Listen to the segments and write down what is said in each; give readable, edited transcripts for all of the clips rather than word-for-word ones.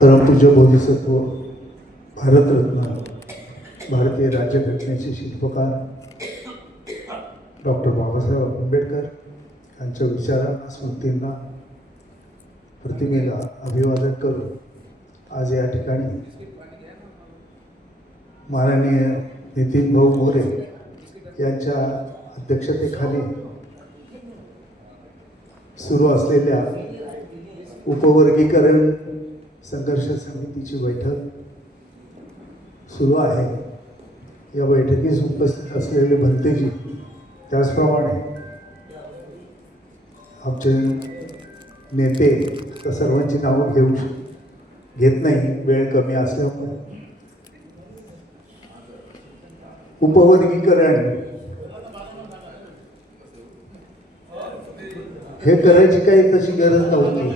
परमपूज्य बोधिसत्व भारतरत्न भारतीय राज्यघटनेचे शिल्पकार डॉक्टर बाबासाहेब आंबेडकर यांच्या विचारांना स्मृतींना प्रतिमेला अभिवादन करून आज या ठिकाणी माननीय नितीन भाऊ मोरे यांच्या अध्यक्षतेखाली सुरू असलेल्या उपवर्गीकरण संघर्ष समितीची बैठक सुरू आहे। या बैठकीस उपस्थित असलेले भंतेजी त्याचप्रमाणे आमचे नेते तर सर्वांची नावं घेत नाही, वेळ कमी असल्यामुळे। उपवर्गीकरण हे करायची काही तशी गरज नव्हती।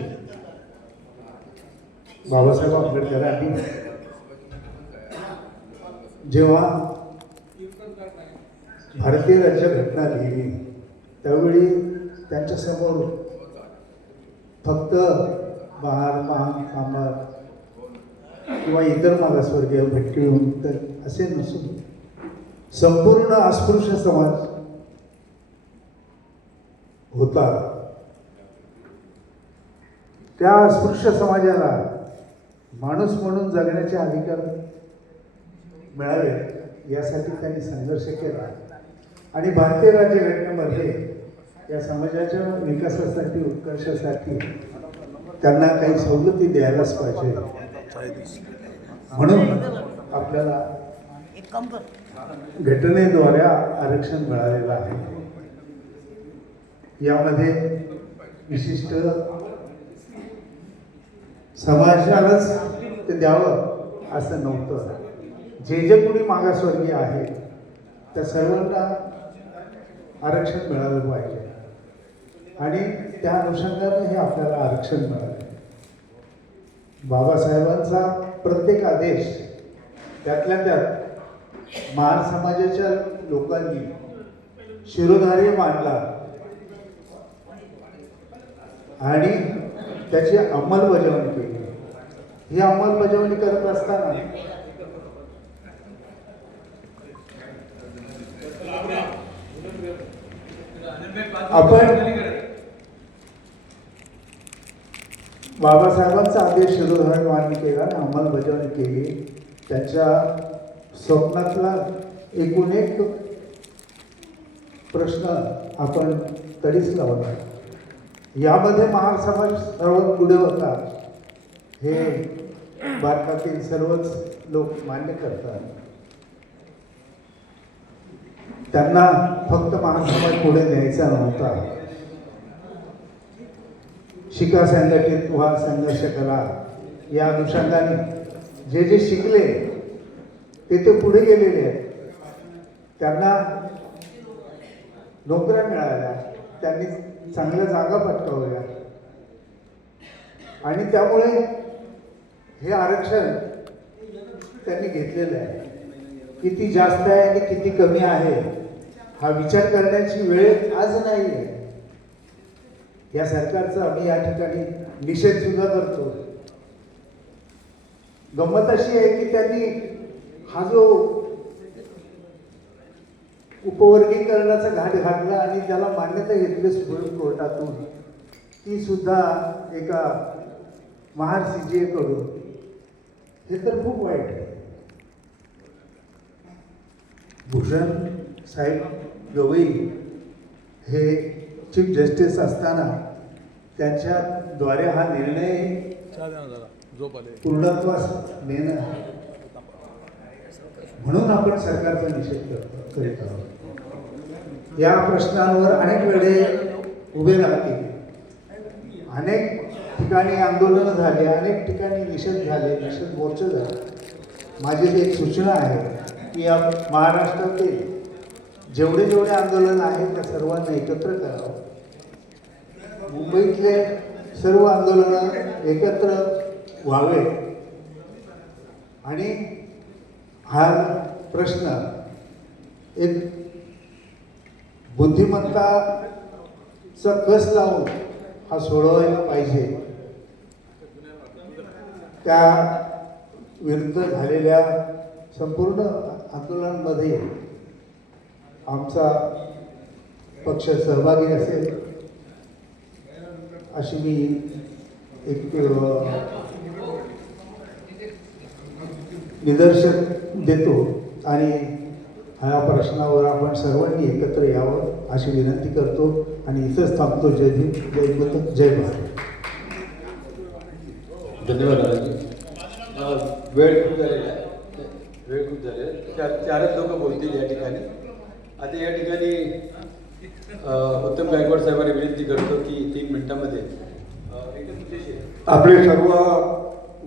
बाबासाहेब आंबेडकरांनी जेव्हा भारतीय राज्यघटना लिहिली त्यावेळी त्यांच्यासमोर फक्त कामगार किंवा इतर मागासवर्गीय भटके तर असे नसून संपूर्ण अस्पृश्य समाज होता। त्या अस्पृश्य समाजाला माणूस म्हणून जगण्याचे अधिकार मिळावे यासाठी त्यांनी संघर्ष केला आणि भारतीय राज्यघटनेमध्ये या समाजाच्या विकासासाठी उत्कर्षासाठी त्यांना काही सवलती द्यायलाच पाहिजे म्हणून आपल्याला घटनेद्वारे आरक्षण मिळालेलं आहे। यामध्ये विशिष्ट समाजालाच ते द्यावं असं नव्हतं। जे कोणी मागासवर्गीय आहे त्या सर्वांना आरक्षण मिळालं पाहिजे आणि त्या अनुषंगाने हे आपल्याला आरक्षण मिळाले। बाबासाहेबांचा प्रत्येक आदेश त्यातल्या त्यात महार समाजाच्या लोकांनी शिरोधार्य मानला आणि त्याची अंमलबजावणी केली। ही अंमलबजावणी करत असताना आपण बाबासाहेबांचा आदेश शिरोधार्य मान्य केला आणि अंमलबजावणी केली। त्यांच्या स्वप्नातला एकूण एक प्रश्न आपण तडीस लावला। यामध्ये महार समाज सर्वात पुढे होता हे भारतातील सर्वच लोक मान्य करतात। त्यांना फक्त महार समाज पुढे न्यायचा नव्हता। शिका संघटित व्हा संघर्ष करा या अनुषंगाने जे शिकले ते पुढे गेलेले आहेत। त्यांना नोकऱ्या मिळाल्या, त्यांनी चांगल्या जागा पटकावल्या आणि त्यामुळे हे आरक्षण त्यांनी घेतलेलं आहे। किती जास्त आहे आणि किती कमी आहे हा विचार करण्याची वेळ आज नाही आहे। या सरकारचा आम्ही या ठिकाणी निषेध सुद्धा करतो। गंमत अशी आहे की त्यांनी हा जो उपवर्गीकरणाचा घाट घातला आणि त्याला मान्यता घेतली सुप्रीम कोर्टातून, ती सुद्धा एका महार CJA कडून। हे तर खूप वाईट आहे। भूषण साहेब गवई हे चीफ जस्टिस असताना त्यांच्याद्वारे हा निर्णय पूर्णत्वास नेणं म्हणून आपण सरकारचा निषेध करीत आहोत। या प्रश्नांवर अनेक वेळे उभे राहतील, अनेक ठिकाणी आंदोलनं झाले, अनेक ठिकाणी निषेध झाले, निषेध मोर्चे झाले। माझी एक सूचना आहे की या महाराष्ट्रातील जेवढे आंदोलन आहेत त्या सर्वांना एकत्र करावं। मुंबईतले सर्व आंदोलन एकत्र व्हावे आणि हा प्रश्न एक बुद्धिमत्ताचा कस लावून हा सोडवायला पाहिजे। त्या विरुद्ध झालेल्या संपूर्ण आंदोलनामध्ये आमचा पक्ष सहभागी असेल अशी मी एक निदर्शन देतो आणि ह्या प्रश्नावर आपण सर्वांनी एकत्र यावं अशी विनंती करतो आणि इथंच थांबतो. जय भीम, जय बुद्ध, जय भारत. धन्यवाद दादाजी. वेळ खूप झालेला आहे, वेळ खूप झालेला आहे. चारच लोक बोलतील या ठिकाणी. आता या ठिकाणी उत्तम गायकवाड साहेबांनी विनंती करतो की 3 मिनिटांमध्ये आपले सर्व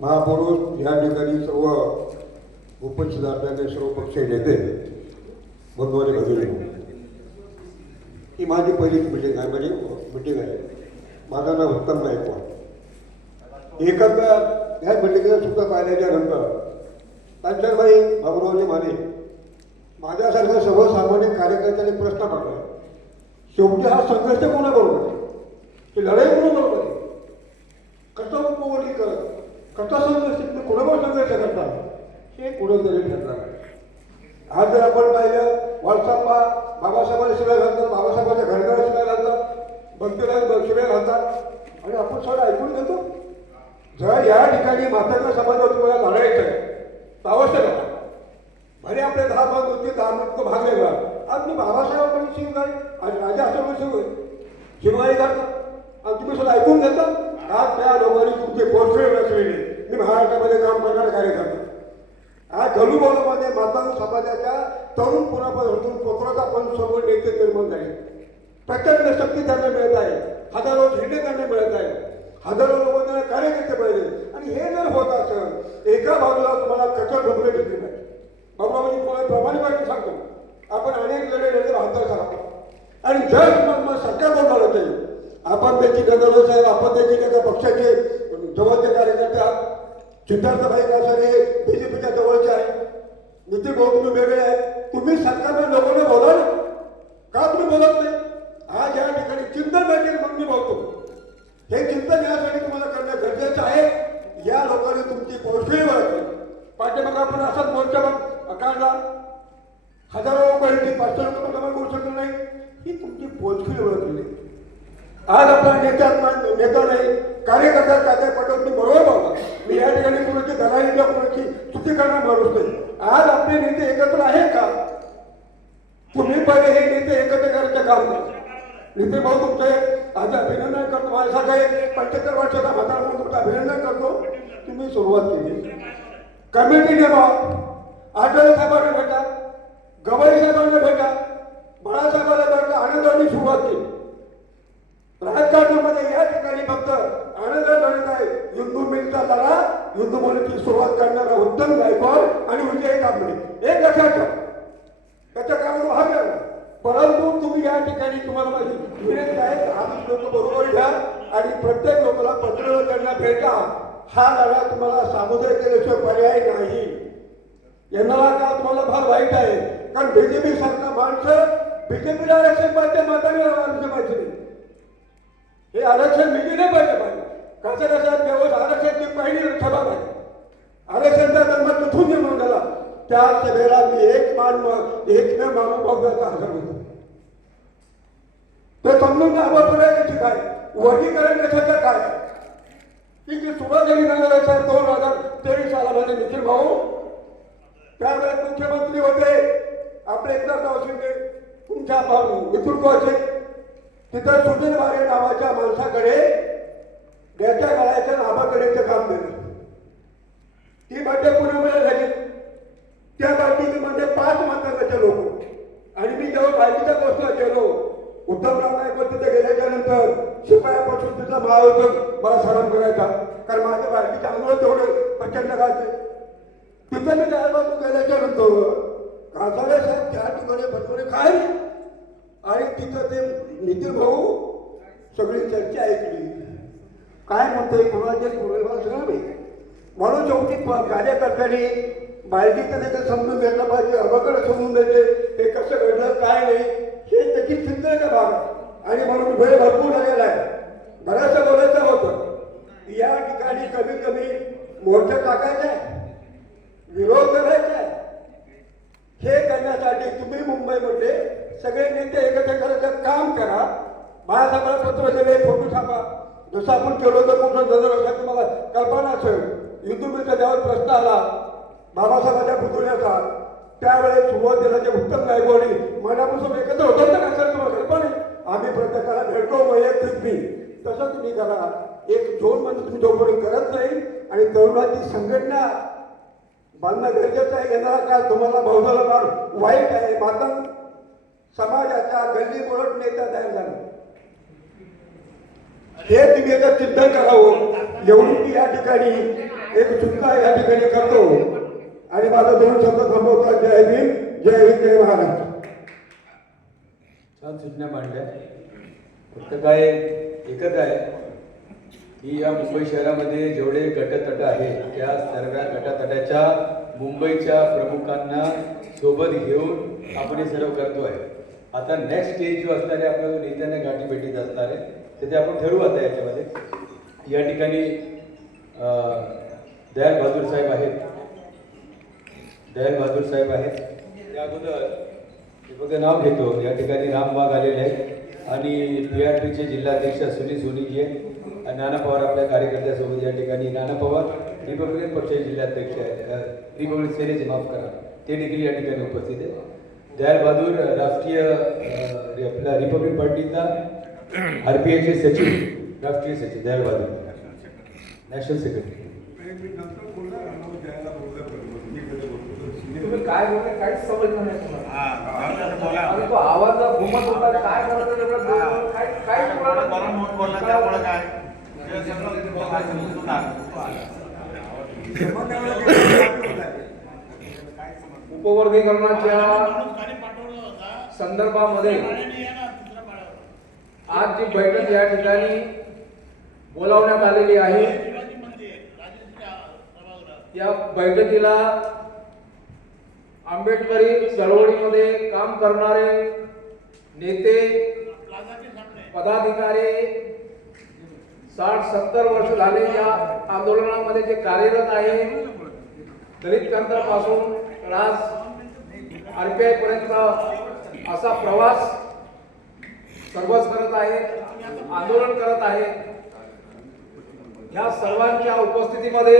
महापुरुष या ठिकाणी सर्व उपस्थित असलेले सर्व पक्षीय नेते बंधुवाने भगिनी, ही माझी पहिलीच मिटिंग आहे, माझी मिटिंग आहे. माझं नाव उत्तम गायकवाड. एकदा ह्या मिटिंगला सुद्धा पाहिल्याच्या नंतर त्यांच्याबाई बाबुरावजी माने माझ्यासारख्या सर्वसामान्य कार्यकर्त्यांनी प्रश्न पडला, शेवटी हा संघर्ष कोणाबरोबर आहे, ही लढाई कोणाबरोबर आहे, कसं उपमोगली करत, कसा संघर्ष, कोणाबरोबर संघर्ष करतात हे कुठंतरी ठरणार आहे. आज जर आपण पाहिलं व्हॉट्सअपला बाबासाहेबांना शिव्या घालतात, बाबासाहेबांच्या घरघरात शिव्या घालतात, भक्तीला शिव्या घालतात आणि आपण सगळं ऐकून घेतो. जर या ठिकाणी मातांना समाजावर तुम्हाला लढायचं आहे तर अवश्य लढा. भले आपले 10 भाग होते, 10 मिनिट भाग वेगळा. आज मी बाबासाहेबांकडे शिवगाई आणि राजा असं शिवगाई घालतात आणि तुम्ही सगळं ऐकून घेता. आज त्या लोकांनी तुमचे पोस्टर रचलेले. मी महाराष्ट्रामध्ये काम करणारे कार्यकर्ता. आज गलूबागामध्ये मातांना समाजाच्या तरुण पुरापासून पोत्राचा पण सर्व नेते निर्माण झाले. प्रचंड शक्ती त्यांना मिळत आहे, हजारो झेंडे त्यांना मिळत आहे, हजारो लोक त्यांना कार्यकर्ते पाहिजे. आणि हे जर होत असेल, एका बाजूला तुम्हाला कचर ढोकळे घेतले नाही. बाबा म्हणजे तुम्हाला प्रामाणिकपणे सांगतो, आपण अनेक लढे लढे भारताचा आणि जर तुम्हाला सरकार बोलणार होते, आपण त्याची गणराव साहेब, आपण त्याची एका पक्षाचे जवळचे कार्यकर्ते आहात. सिद्धार्थभाई कासारे बीजेपीच्या जवळचे आहे, नितीन भाऊ तुम्ही वेगळे आहेत. तुम्ही सरकारच्या लोकांना बोला का, तुम्ही बोलत नाही? आज या ठिकाणी चिंतन पाहिजे म्हणून मी बोलतो. हे चिंतन यासाठी तुम्हाला करणं गरजेचं आहे. या लोकांनी तुमची पोचली वळली. पाठीमाग आपण असाच मोर्चा काढला, हजारो लोक येतील, 500 लोक जमा करू शकत नाही. ही तुमची पोचखील ओळखली. आज आपला नेता नाही, कार्यकर्ता काय पटवून मी बरोबर बोलला. मी या ठिकाणी कोणाची दलाली किंवा कोणाची चुकी करणार माणूस नाही. आज आपले नेते एकत्र आहेत का? तुम्ही पहिले हे नेते एकत्र करायचं काम नाही. नेते भाऊ तुमचे आज अभिनंदन करतो. माझ्यासाठी 75 वर्षाचा म्हातारा म्हणून तुमचं अभिनंदन करतो. तुम्ही सुरुवात केली. कमिटी नेमा, आठवले साहेबांना भेटा, गवाई साहेबांना भेटा, बाळासाहेबांना भेटा, आनंदाने सुरुवात केली. राजकारणामध्ये या ठिकाणी फक्त आनंद लढत आहे. हिंदू मिलचा लढा, हिंदू मुलीची सुरुवात करणारा उत्तम गायकवाड आणि विजय कांबळे एक लक्षात ठेवा. त्याच्या कारण भाग आहे. परंतु तुम्ही या ठिकाणी तुम्हाला माझी विनंती आहे, आम्ही लोक बरोबर घ्या आणि प्रत्येक लोकांना पत्र त्यांना भेटा. हा लढा तुम्हाला सामुदायिक केल्याशिवाय पर्याय नाही. येणारा काळ तुम्हाला फार वाईट आहे. कारण बीजेपी सारखा माणसं बीजेपीला आरक्षण पाहिजे, मातांना आरक्षण पाहिजे नाही. हे आरक्षण मिळले नाही पाहिजे. कसं व्यवस्था आरक्षणची पहिली सभा पाहिजे. आरक्षणचा जन्म तिथून निर्माण झाला. त्या सभेला मी एकमेव माणूस बघायचा हजर होतो. ते समजून आवडतं काय वर्गीकरण कशाचं काय की जी सुरुवात झाली ना सर 2023 सालामध्ये निखिल भाऊ त्यावेळेस मुख्यमंत्री होते आपले एकनाथराव शिंदे तुमच्या नेतृत्वाचे. तिथं सुनील वारे नावाच्या माणसाकडे त्याच्या गळ्याच्या नावाकडेचं काम दिलं. ती बैठक पुण्यामध्ये झाली. त्या बैठकीमध्ये 5 मतदाराचे लोक आणि मी जेव्हा बायकीच्या गोष्टीला गेलो, उद्धवराव नायक तिथे गेल्याच्या नंतर शिपायापासून तिथला महायुद्ध मला सलाम करायचा. कारण माझ्या बायकीचे आंदोलन तेवढे प्रचंड गायचे. तिथे मी त्या बाजू गेल्याच्या नंतर कासारे साहेब त्या ठिकाणी बसवले काय आणि तिथं ते नितीन भाऊ सगळी चर्चा ऐकली. काय म्हणतोय कोणाचे पूर्वभाग सगळं नाही. म्हणून शेवटी कार्यकर्त्यांनी बायकीचं देखील समजून घेतलं पाहिजे, अबाकडे समजून द्यायचे हे कसं घडलं काय नाही हे त्याची चिंतेचा भाग. आणि म्हणून वेळ भरपूर झालेला आहे. बऱ्याचशा बोलायचं होतं. या ठिकाणी कमीत कमी मोर्चा टाकायचा आहे, विरोध करायचा आहे. हे करण्यासाठी तुम्ही मुंबईमध्ये सगळे नेते एकत्र करायचं काम करा. बाळासाहेबांना पत्र दिले, फोटो छापा. जसं आपण केलं होतं कुठं नजर असेल तुम्हाला कल्पना असेल. युद्धमिलचा ज्यावेळेस प्रश्न आला बाबासाहेबांच्या पुतळ्याचा, त्यावेळेस सुरुवातीला जे उत्तम नायकवाडी मनापासून एकत्र होतात ना, सर तुम्हाला कल्पना आहे. आम्ही प्रत्येकाला भेटतो वैयक्तिक मी. तसं तुम्ही करा. एक झोन म्हणजे तुम्ही जोपर्यंत करत नाही आणि तरुणाची संघटना बांधणं गरजेचं आहे. येणारा काळ तुम्हाला बहुधाला फार वाईट आहे. मातंग समाजाच्या गल्ली बोलत नेता तयार झाला. हे तुम्ही एकदा चिंतन करावं. एवढी मी या ठिकाणी एक सूचना या ठिकाणी करतो आणि माझा 2 शब्द थांबवतो. जय भीम, जय हिंद, जय महाराष्ट्र. छान सूचना मांडल्या. फक्त काय एकच आहे की या मुंबई शहरामध्ये जेवढे गटतट आहेत त्या सर्व गटतटाच्या मुंबईच्या प्रमुखांना सोबत घेऊन आपण हे सर्व करतो आहे. आता नेक्स्ट स्टेज जो असणार आहे आपल्या नेत्यांना गाठी भेटीत असणार आहे ते आपण ठरवू. आता याच्यामध्ये या ठिकाणी दयाल बहादूर साहेब आहेत. दयाल बहादूर साहेब आहेत. त्या अगोदर फक्त नाव घेतो. या ठिकाणी राम वाघ आलेले आहेत आणि PRPचे जिल्हाध्यक्ष सुनील सोनीजी आहेत. आणि नाना पवार आपल्या कार्यकर्त्यासोबत या ठिकाणी. नाना पवार रिपब्लिकन पक्षाचे जिल्हाध्यक्ष आहेत. रिपब्लिक सेनेचे माफ करा, ते देखील या ठिकाणी उपस्थित आहेत. दयाल बहादूर राष्ट्रीय आपला रिपब्लिक पार्टीचा RPIचे सचिव, राष्ट्रीय सचिव दयाल बहादूर, नॅशनल सेक्रेटरी. तुम्ही काय बोलताय काहीच समजलं नाही तुम्हाला. आणि तो आवाज घुमत होता. काय करत एवढं काय काय उपवर्गीकरणाच्या संदर्भामध्ये आज जी बैठक या ठिकाणी बोलावण्यात आलेली आहे, या बैठकीला आंबेडकरी चळवळीमध्ये काम करणारे नेते, पदाधिकारी, 60-70 वर्ष झाले या आंदोलनामध्ये जे कार्यरत आहे, दलित क्रांतीपासून आज RPI पर्यंत असा प्रवास सर्वच करत आहेत, आंदोलन करत आहेत. या सर्वांच्या उपस्थितीमध्ये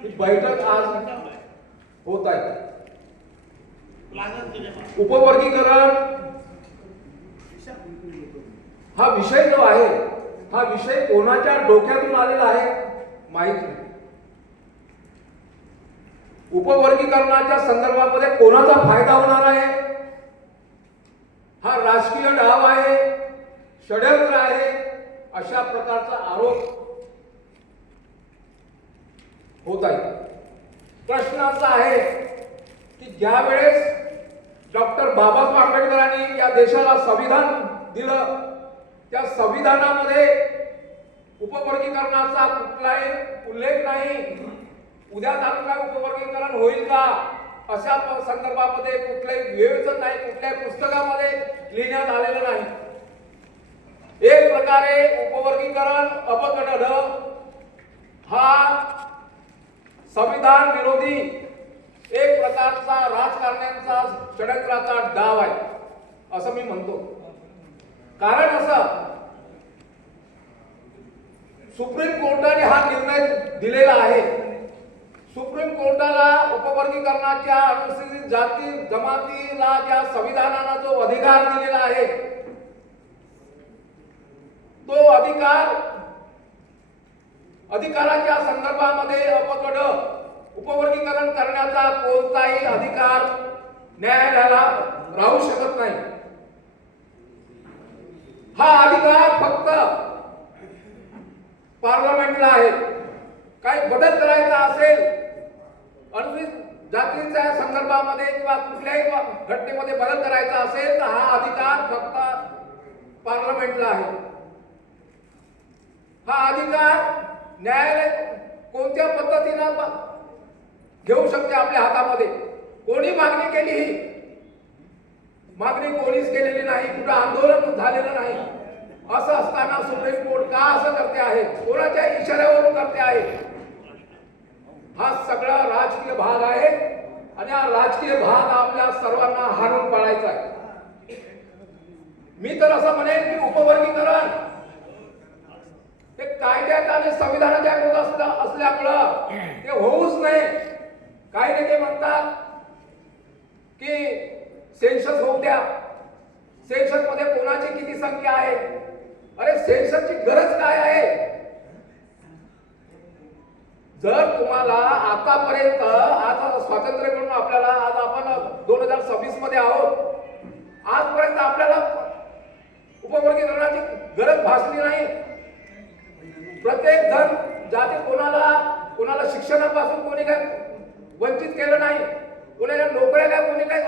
ही बैठक आज होत आहे. उपवर्गीकरण हा विषय जो आहे, हा विषय कोणाच्या डोक्यातून आलेला आहे माहित नाही. उपवर्गीकरणाच्या संदर्भामध्ये कोणाचा फायदा होणार आहे, हा राजकीय डाव आहे, षड्यंत्र आहे, अशा प्रकारचा आरोप होत आहे. प्रश्न असा आहे की ज्या वेळेस डॉक्टर बाबासाहेब आंबेडकरांनी या देशाला संविधान दिलं, त्या संविधानामध्ये उपवर्गीकरणाचा कुठलाही उल्लेख नाही. उद्या जाऊन काय उपवर्गीकरण होईल का अशा संदर्भामध्ये कुठलंही विवेचन नाही, कुठल्याही पुस्तकामध्ये लिहिण्यात आलेलं नाही. एक प्रकारे उपवर्गीकरण अपकड हा संविधान विरोधी एक प्रकारचा राजकारण्यांचा षड्यंत्राचा डाव आहे असं मी म्हणतो. कारण असं, सुप्रीम कोर्टाने हा निर्णय दिलेला आहे. सुप्रीम कोर्टाला उपवर्गीकरणाच्या अनुसूचित जाती जमातीला ज्या संविधानानं जो अधिकार दिलेला आहे, तो अधिकाराच्या संदर्भामध्ये अपकड उपवर्गीकरण करण्याचा कोणताही अधिकार न्यायालयाला राहू शकत नाही. हा अधिकार फक्त पार्लमेंटला आहे. काही बदल करायचा असेल अनुसूचित जातीच्या संदर्भामध्ये किंवा कुठल्याही घटनेमध्ये बदल करायचा असेल तर हा अधिकार फक्त पार्लमेंटला आहे. हा अधिकार न्यायालय कोणत्या पद्धतीनं घेऊ शकते आपल्या हातामध्ये. कोणी मागणी केली, ही मागणी कोणीच केलेली नाही, कुठं आंदोलन झालेलं नाही. असं असताना सुप्रीम कोर्ट का असं करते आहे, कोणाच्या इशाऱ्यावरून करते आहे, हा सगळा राजकीय भाग आहे आणि हा राजकीय भाग आपल्या सर्वांना हाणून पाडायचा आहे. मी तर असं म्हणेन की उपवर्गीकरण हे कायद्यात आणि संविधानाच्या विरोधात असल्यामुळं ते होऊच नये. काही नेते म्हणतात की सेन्सस होऊ द्या, सेन्सस मध्ये कोणाची किती संख्या आहे. अरे सेन्ससची गरज काय आहे? जर तुम्हाला आतापर्यंत, आज स्वातंत्र्य मिळून आपल्याला, आज आपण 2026 मध्ये आहोत, आजपर्यंत आपल्याला उपवर्गीकरणाची गरज भासली नाही. प्रत्येक जण जाती, कोणाला शिक्षणापासून कोणी काय वंचित केलं नाही, कोणाला नोकऱ्या काय कोणी काय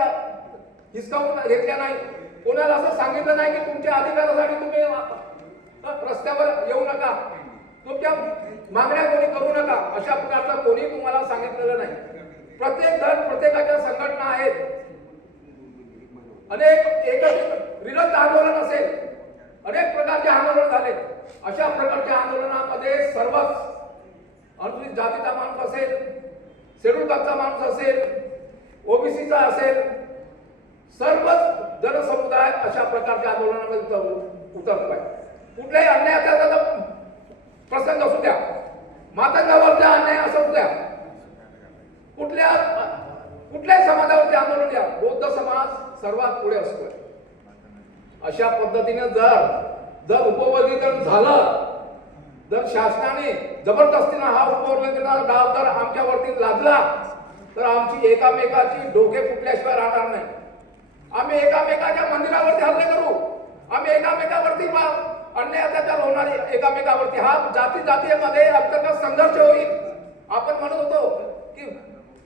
हिसकावून घेतल्या नाही, कोणाला असं सांगितलं नाही की तुमच्या अधिकारासाठी तुम्ही रस्त्यावर येऊ नका, तुमच्या मागण्या कोणी करू नका, अशा प्रकारचं कोणी तुम्हाला सांगितलेलं नाही. प्रत्येक जण, प्रत्येकाच्या संघटना आहेत, अनेक एकत्रित विरोध आंदोलन असेल, अनेक प्रकारचे आंदोलन झाले. अशा प्रकारच्या आंदोलनामध्ये सर्वच अनुसूचित जातीचा माणूस असेल, शेड्यूल कास्टचा माणूस असेल, ओबीसीचा असेल, सर्वच जनसमुदाय अशा प्रकारच्या आंदोलनामध्ये उतरतोय. कुठल्याही अन्यायाचा प्रसंग असू द्या, मातंगावरचा अन्याय असू द्या, कुठल्याही समाजावरती आंदोलन द्या, बौद्ध समाज सर्वात पुढे असतोय. अशा पद्धतीने जर उपवर्गीकरण झालं, जर शासनाने जबरदस्तीने हा उपवर्गीकरणाचा डाव जर आमच्यावरती लादला, तर आमची एकामेकाची डोके फुटल्याशिवाय राहणार नाही. आम्ही एकामेकाच्या मंदिरावरती हल्ले करू, आम्ही एकामेकावरती अन्याय अत्याचार होणार, एकामेकावरती हा जातीमध्ये अंतर्गत संघर्ष होईल. आपण म्हणत होतो की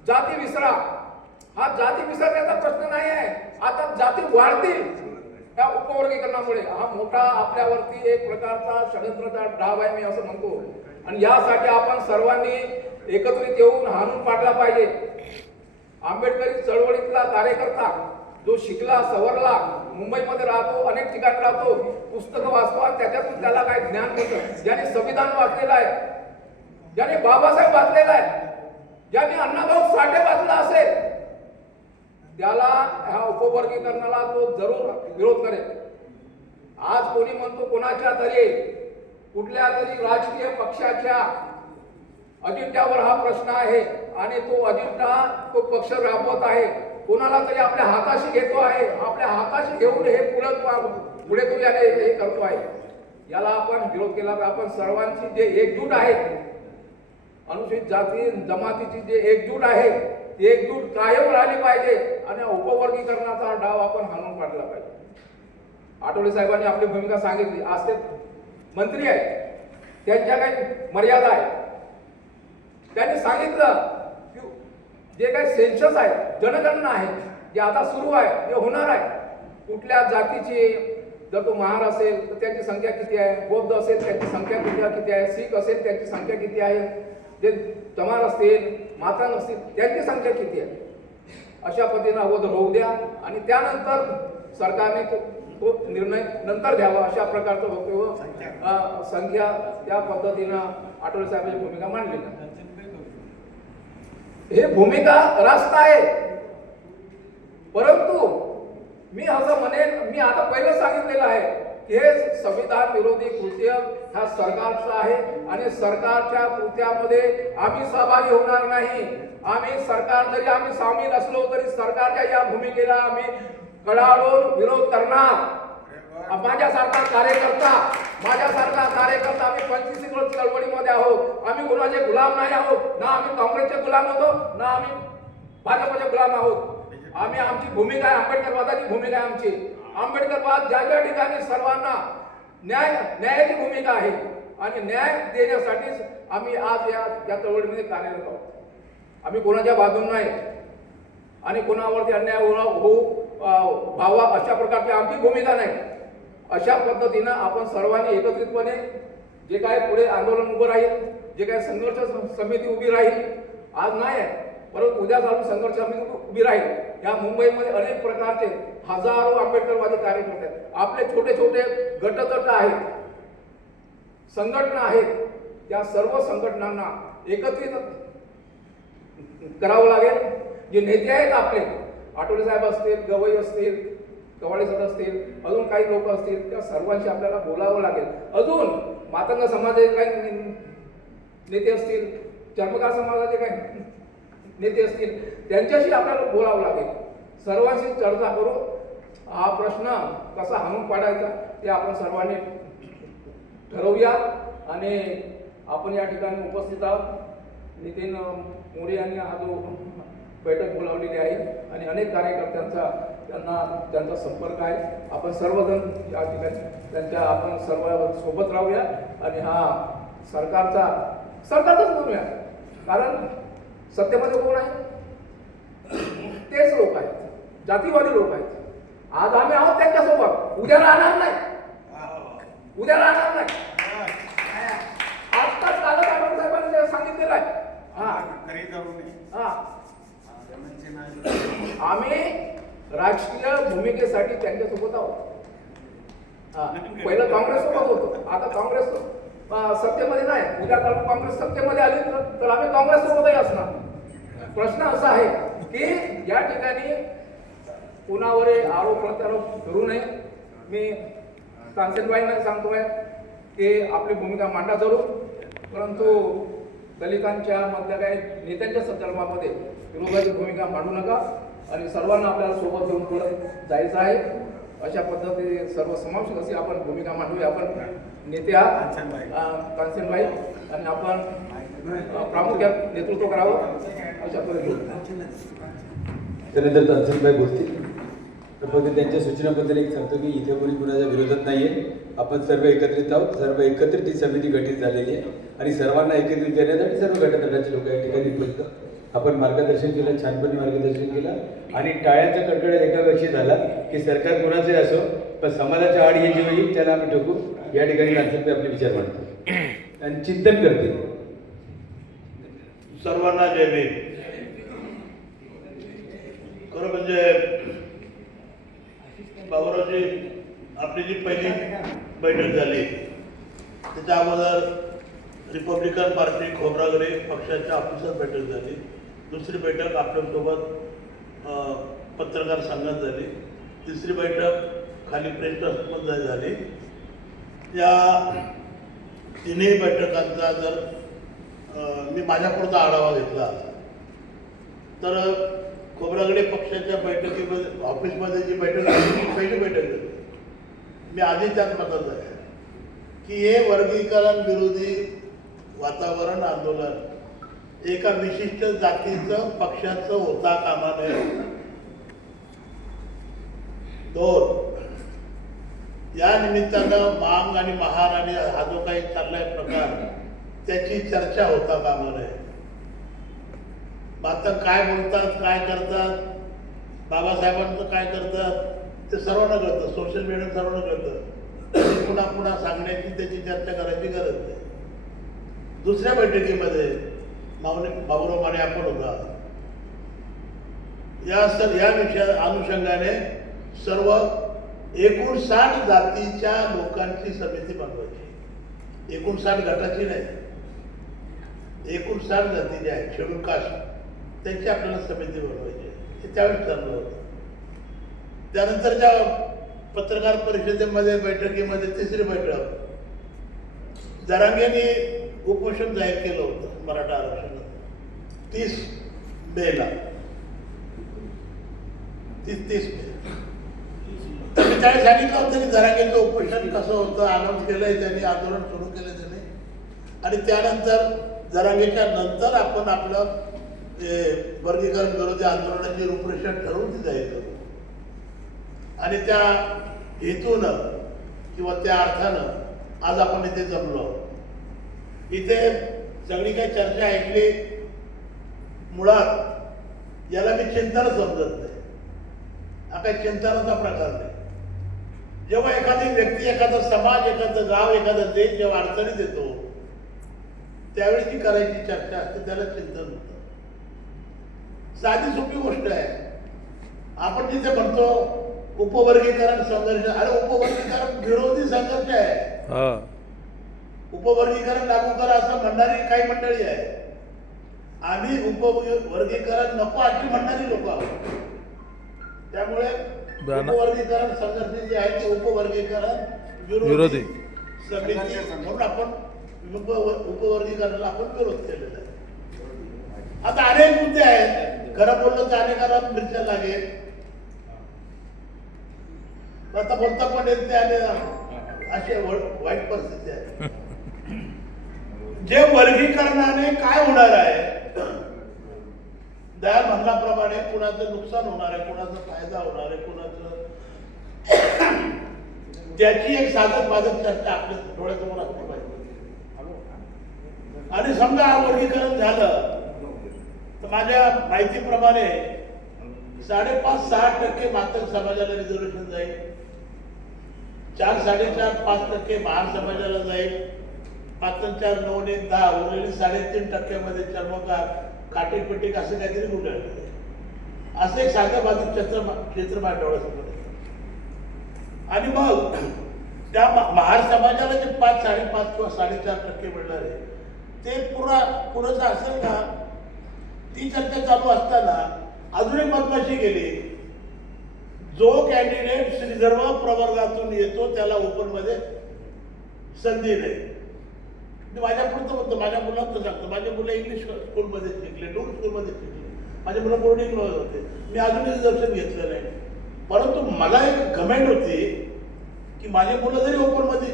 जाती विसरा, हा जाती विसरण्याचा प्रश्न नाही आहे. आता जाती वाढतील या उपवर्गीकरणामुळे. हा मोठा आपल्यावरती एक प्रकारचा षडयंत्राचा डाव आहे, मी असं म्हणतो. आणि यासाठी आपण सर्वांनी एकत्रित येऊन हाणून पाडला पाहिजे. आंबेडकरी चळवळीतला कार्यकर्ता जो शिकला सवरला, मुंबईमध्ये राहतो, अनेक ठिकाणी राहतो, पुस्तकं वाचतो आणि त्याच्यातून त्याला काय ज्ञान मिळतं, ज्याने संविधान वाचलेलं आहे, ज्याने बाबासाहेब वाचलेला आहे, ज्याने अण्णाभाऊ साठे वाचला असेल, त्याला ह्या उपवर्गीकरणाला तो जरूर विरोध करेल. आज कोणी म्हणतो कोणाच्या तरी कुठल्या तरी राजकीय पक्षाच्या अजेंड्यावर हा प्रश्न आहे आणि तो अजेंडा तो पक्ष राबवत आहे, कोणाला तरी आपल्या हाताशी घेतो आहे, आपल्या हाताशी घेऊन हे पुढे तो याने हे करतो आहे. याला आपण विरोध केला तर आपण सर्वांची जे एकजूट आहे, अनुसूचित जाती जमातीची जे एकजूट आहे, ती एकजूट कायम राहिली पाहिजे आणि उपवर्गीकरणाचा डाव आपण हाणून पाडला पाहिजे. आठवले साहेबांनी आपली भूमिका सांगितली. आज ते मंत्री आहेत, त्यांच्या काही मर्यादा आहेत. त्यांनी सांगितलं की जे काही सेन्सस आहे, जनगणना आहे, जे आता सुरू आहे, ते होणार आहे. कुठल्या जातीची, जर तो महार असेल तर त्याची संख्या किती आहे, बौद्ध असेल त्याची संख्या किती आहे, शीख असेल त्याची संख्या किती आहे, जे चमार असतील, मातान असतील त्यांची संख्या किती आहे, अशा पद्धतीने अगोदर होऊ द्या आणि त्यानंतर सरकारने तो निर्णय नंतर घ्यावा. अशा प्रकारचं वक्तव्य संख्या त्या पद्धतीनं आठवले साहेबांची भूमिका मांडली. हे भूमिका रास्त आहे, परंतु मी असं म्हणेन, मी आता पहिलं सांगितलेलं आहे की हे संविधान विरोधी कृत्य हा सरकारचा आहे आणि सरकारच्या कृत्यामध्ये आम्ही सहभागी होणार नाही. आम्ही सरकार जरी आम्ही सामील असलो तरी सरकारच्या या भूमिकेला आम्ही कडाडून विरोध करणार. माझ्यासारखा कार्यकर्ता आम्ही 25 वर्ष चळवळीमध्ये आहोत. आम्ही कोणाचे गुलाम नाही आहोत, ना आम्ही काँग्रेसचे गुलाम होतो, ना आम्ही भाजपचे गुलाम आहोत. आम्ही आमची भूमिका आहे, आंबेडकरवादाची भूमिका आहे आमची. आंबेडकरवाद ज्या ठिकाणी सर्वांना न्यायाची भूमिका आहे आणि न्याय देण्यासाठीच आम्ही आज या चळवळीमध्ये कार्यरत आहोत. आम्ही कोणाच्या बाजून नाही आणि कोणावरती अन्याय होऊ व्हावा अशा प्रकारची आमची भूमिका नाही. अशा पद्धतीनं आपण सर्वांनी एकत्रितपणे जे काय पुढे आंदोलन उभं राहील, जे काय संघर्ष समिती उभी राहील, आज नाही आहे परंतु उद्या चालून संघर्ष समिती उभी राहील. या मुंबईमध्ये अनेक प्रकारचे हजारो आंबेडकरवादी कार्यकर्ते आहेत. आपले छोटे छोटे गट आहेत, संघटना आहेत. त्या सर्व संघटनांना एकत्रित करावं लागेल. जे नेते आहेत आपले, आठवले साहेब असतील, गवई असतील, कवाडे सर असतील, अजून काही लोक असतील, त्या सर्वांशी आपल्याला बोलावं लागेल. अजून मातंग समाजाचे काही नेते असतील, चर्मकार समाजाचे काही नेते असतील, त्यांच्याशी आपल्याला बोलावं लागेल. सर्वांशी चर्चा करू हा प्रश्न कसा हाणून पाडायचा ते आपण सर्वांनी ठरवूया. आणि आपण या ठिकाणी उपस्थित आहोत. नितीन मोरे यांनी हा जो बैठक बोलावलेली आहे आणि अनेक कार्यकर्त्यांचा त्यांचा संपर्क आहे. आपण सर्वजण या ठिकाणी त्यांच्या आपण सर्व सोबत राहूया आणि हा सरकारचाच म्हणूया. कारण सत्तेमध्ये कोण आहे? तेच लोक आहेत, जातीवादी लोक आहेत. आज आम्ही आहोत त्यांच्यासोबत, उद्या राहणार नाही. आजकाल कालच आठवले साहेबांनी सांगितलेलं आहे. आम्ही राजकीय भूमिकेसाठी त्यांच्यासोबत आहोत. पहिलं काँग्रेस सोबत होतो, आता काँग्रेस सत्तेमध्ये नाही. उद्या काँग्रेस सत्तेमध्ये आली तर आम्ही काँग्रेस सोबतही असणार. प्रश्न असा आहे की या ठिकाणी कुणावर आरोप प्रत्यारोप करू नये. मी कांचनबाईंना सांगतोय की आपली भूमिका मांडा जरूर, परंतु दलितांच्या मधल्या काही नेत्यांच्या संदर्भामध्ये विरोधाची भूमिका मांडू नका आणि सर्वांना आपल्याला सोबत घेऊन पुढे जायचं आहे. अशा पद्धतीने सर्व समावेशक अशी आपण भूमिका मांडूया. आपण नेते आहात कांचनबाई आणि आपण प्रामुख्याने नेतृत्व करावं अशा पद्धतीने. त्यानंतर कांचनबाई बोलतील. तर फक्त त्यांच्या सूचनाबद्दल एक सांगतो की इथे कोणी कुणाच्या विरोधात नाही आहे. आपण सर्व एकत्रित आहोत. सर्व एकत्रित ही समिती गठीत झालेली आहे आणि सर्वांना एकत्रित करण्यासाठी सर्व घटकांचे लोक या ठिकाणी उपस्थित. आपण मार्गदर्शन केलं, छानपणे मार्गदर्शन केलं आणि टाळ्यांचा कडकडाट एकापेक्षा झाला की सरकार कोणाचे असो पण समाजाच्या आड हे जे येईल त्याला आम्ही ठोकू. या ठिकाणी कांचनबाई आपले विचार मांडतो आणि चिंतन करते. सर्वांना जय भीम. खरं म्हणजे बाबूरावजी आपली जी पहिली बैठक झाली त्याच्या अगोदर रिपब्लिकन पार्टी खोब्रागडे पक्षाच्या ऑफिसात बैठक झाली. दुसरी बैठक आपल्यासोबत पत्रकार संघात झाली. तिसरी बैठक खाली प्रेस ट्रस्टमध्ये झाली. या तिन्ही बैठकांचा जर मी माझ्यापुरता आढावा घेतला तर खोब्रागडे पक्षाच्या बैठकीमध्ये ऑफिसमध्ये जी बैठक झाली ती पहिली बैठक झाली. मी आधी त्यात मतात आहे की हे वर्गीकरण विरोधी वातावरण आंदोलन एका विशिष्ट जातीचं पक्षाचं होता कामा नये. 2 या निमित्तानं मांग आणि महार आणि हा जो काही चाललाय प्रकार त्याची चर्चा होता कामा नये. आता काय बोलतात, काय करतात, बाबासाहेबांचं काय करतात ते सर्वांना कळतं. सोशल मीडिया सर्वांना कळतं. पुन्हा पुन्हा सांगण्याची त्याची चर्चा करायची गरज नाही. दुसऱ्या बैठकीमध्ये बाबूराव माने आपण होता. या विषया अनुषंगाने सर्व 59 जातीच्या लोकांची समिती बनवायची. 59 गटाची नाही, 59 जाती ज्या आहेत शेड्यूल कास्ट त्यांची आपल्याला समिती बनवायची. हे त्यावेळेस ठरलं होतं. त्यानंतरच्या पत्रकार परिषदेमध्ये बैठकीमध्ये तिसरी बैठक जरांगेंनी उपोषण जाहीर केलं होतं मराठा आरक्षणात 30 मेला. 30 मे त्यांनी त्यावेळी सांगितलं होतं की जरांगेंचं उपोषण कसं होतं, अनाऊन्स केलंय त्यांनी, आंदोलन सुरू केलं त्यांनी. आणि त्यानंतर जरांगेच्या नंतर आपण आपलं वर्गीकरण विरोधी आंदोलनाची रूपरेषा ठरवून ती जाहीर करू. आणि त्या हेतूनं किंवा त्या अर्थानं आज आपण इथे जमलो. इथे सगळी काही चर्चा ऐकली. मुळात याला मी चिंतन समजत नाही. हा काही चिंतनाचा प्रकार नाही. जेव्हा एखादी व्यक्ती, एखादा समाज, एखादं गाव, एखादा देश जेव्हा अडचणीत येतो त्यावेळी जी करायची चर्चा असते त्याला चिंतन होतं. साधी सोपी गोष्ट आहे. आपण जिथे म्हणतो उपवर्गीकरण संघर्ष, अरे उपवर्गीकरण विरोधी संघर्ष आहे. उपवर्गीकरण लागू करा असं म्हणणारी काही मंडळी आहे. आम्ही उपवर्गीकरण नको अशी म्हणणारी लोक आहोत. त्यामुळे उपवर्गीकरण संघटने जे आहे ते उपवर्गीकरण विरोधी समिती म्हणून आपण उपवर्गीकरणाला आपण विरोध केलेला आहे. आता अनेक मुद्दे आहेत. खरं बोललं तर अनेकांना मिरच्या लागेल, आता बोलता पण येत नाही आणि अशी वाईट परिस्थिती आहे. जे वर्गीकरणाने काय होणार आहे, दयाल म्हणल्याप्रमाणे कुणाचं नुकसान होणार आहे, कुणाचा फायदा होणार आहे, कुणाचं त्याची एक साधक बाधक चर्चा आपल्या डोळ्यासमोर असली पाहिजे. आणि समजा वर्गीकरण झालं तर माझ्या माहितीप्रमाणे 5.5-6% मातंग समाजाला रिझर्वेशन जाईल, 4-4.5-5% महार समाजाला जाईल, 5-4-9-10 उरलेली 3.5% चर्मकार काटेपटीक असं काहीतरी गुन्हे असं एक साधं बाजू क्षेत्र माझ्या डोळ्यासमोर आहे. आणि मग त्या महार समाजाला जे 5-5.5 किंवा 4.5% मिळणार आहे ते पुरेसं असेल का? ती चर्चा चालू असताना अजून एक महत्वाची गेली, जो कॅन्डिडेट रिझर्व्ह प्रवर्गातून येतो त्याला ओपन मध्ये संधी नाही. मी माझ्या पुढचं म्हणतो, माझ्या मुलांचं सांगतो, माझे मुलं इंग्लिश स्कूलमध्ये शिकले, डूर स्कूलमध्ये शिकले, माझे मुलं बोर्डिंगला होते, मी अजूनही रिझर्वेशन घेतलं नाही. परंतु मला एक कमेंट होती की माझे मुलं जरी ओपन मध्ये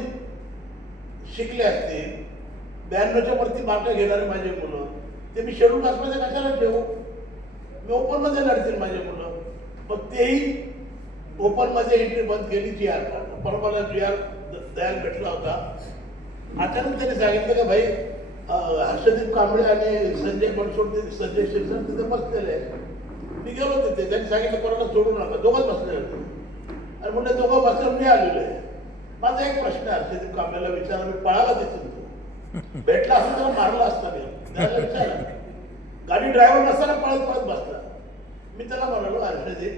शिकले असतील, 92च्या वरती मार्क घेणारे माझे मुलं, ते मी शेड्यूल कास्टमध्ये कशाला ठेवू? मी ओपन मध्ये लढतील माझे मुलं. पण तेही ओपन मध्ये एंट्री बंद केली. GR परवा मला GR दयाल भेटला होता. अचानक त्यांनी सांगितलं की भाई हर्षदीप कांबळे आणि संजय बनसोडे, संजय शिरसाट तिथे बसलेले आहे. मी गेलो तिथे, त्यांनी सांगितलं कोणाला सोडू नका, दोघंच बसलेले होते. आणि म्हणलं दोघं बसल्यावर मी आलेलो आहे. माझा एक प्रश्न आहे हर्षदीप कांबळेला विचारला, मी पळाला तिथून, भेटला असं त्याला मारला असता मी, त्याला विचारला, गाडी ड्रायव्हर नसताना पळत पळत बसला. मी त्याला म्हणालो, हर्षदीप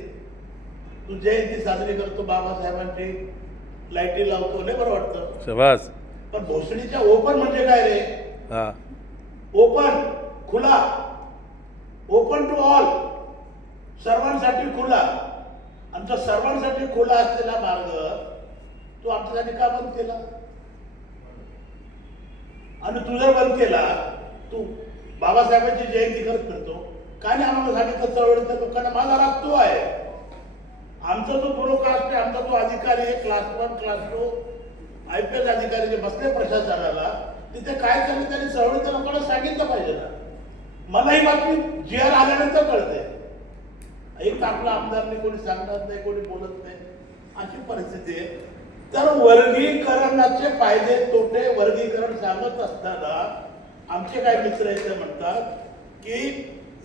तू जयंती साजरी करतो, बाबासाहेबांची लाईटी लावतो, नाही बरं वाटतं, शाबास. पण भोसडीच्या ओपन म्हणजे काय रे? हा, ओपन खुला, ओपन टू ऑल, सर्वांसाठी खुला. आमचा सर्वांसाठी खुला असलेला मार्ग तू आमच्यासाठी का बंद केला? आणि तू जर बंद केला, तू बाबासाहेबांची जयंती करत फिरतो, का नाही आम्हाला सांगितलं चळवळीच्या लोकांना? माझा राग तो आहे. आमचा जो ब्युरोक्रास्ट आहे, आमचा जो अधिकारी आहे, क्लास 1 क्लास 2 IPS अधिकारी जे बसले प्रशासनाला, तिथे काय चाललं त्यांनी चळवळीच्या लोकांना सांगितलं पाहिजे ना. मला ही बातमी GR आल्यानंतर कळते. एक आपला आमदारने कोणी सांगणार नाही, कोणी बोलत नाही, अशी परिस्थिती आहे. तर वर्गीकरणाचे फायदे तोटे वर्गीकरण सांगत असताना आमचे काय मित्र आहेत ते म्हणतात की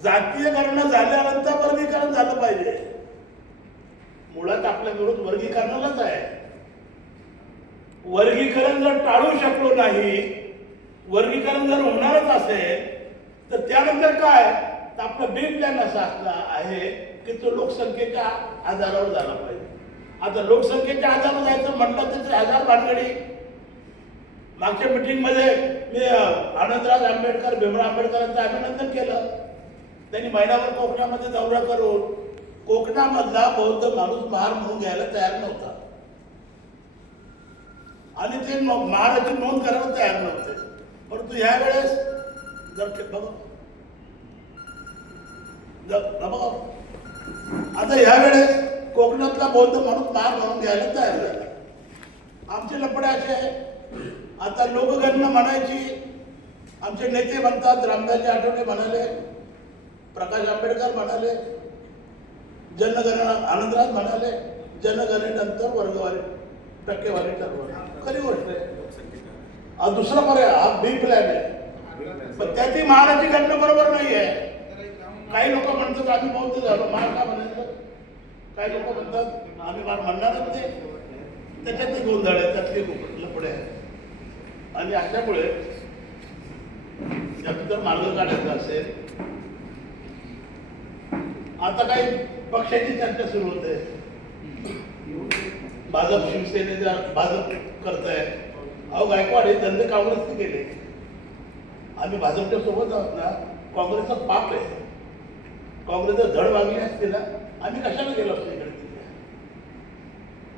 जातीयकरण झाल्यानंतर वर्गीकरण झालं पाहिजे. मुळात आपल्या विरोध वर्गीकरणालाच आहे. वर्गीकरण जर टाळू शकलो नाही, वर्गीकरण जर होणारच असेल तर त्यानंतर काय? तर आपला बी प्लॅन असा असला आहे की तो लोकसंख्येच्या आधारावर झाला पाहिजे. आता लोकसंख्येच्या आधारावर जायचं म्हटलं तर 1000 भानगडी. मागच्या मीटिंग मध्ये मी आनंदराज आंबेडकर, भीमराव आंबेडकरांचं अभिनंदन केलं. त्यांनी महिनाभर कोकणामध्ये दौरा करून कोकणामधला बौद्ध माणूस महार म्हणून घ्यायला तयार नव्हता आणि ते महाराची नोंद करायला तयार नव्हते. परंतु यावेळेस बघा आता यावेळेस कोकणातला बौद्ध माणूस महार म्हणून घ्यायला तयार झाला. आमचे लपडे असे आहे, आता लोकगणना म्हणायची, आमचे नेते म्हणतात, रामदासजी आठवले म्हणाले, प्रकाश आंबेडकर म्हणाले, जनगणना आनंदराज म्हणाले, जनगणनेनंतर वर्गवारी टक्केवारी ठरवणार. खरी गोष्ट आहे. दुसरा पर्याय हा बी प्लॅन आहे, पण त्याची महाराची गणना बरोबर नाही आहे. काही लोक म्हणतात आम्ही बौद्ध झालो, महार का म्हणायचं? काही लोक म्हणतात आम्ही महार म्हणणारच नाही. त्याच्यातली गोंधळ आहे, त्यातली लपडे आहे. आणि अशामुळे जर मार्ग काढायचा असेल, आता काही पक्षाची चर्चा सुरू होते. भाजप शिवसेनेचा भाजप करताय. अहो गायकवाड हे धंदे काँग्रेसने केले, आम्ही भाजपच्या सोबत आहोत ना. काँग्रेसचं पाप आहे. काँग्रेसचं धड वागली असते ना, आम्ही कशाला गेलो असतो इकडे तिकडे.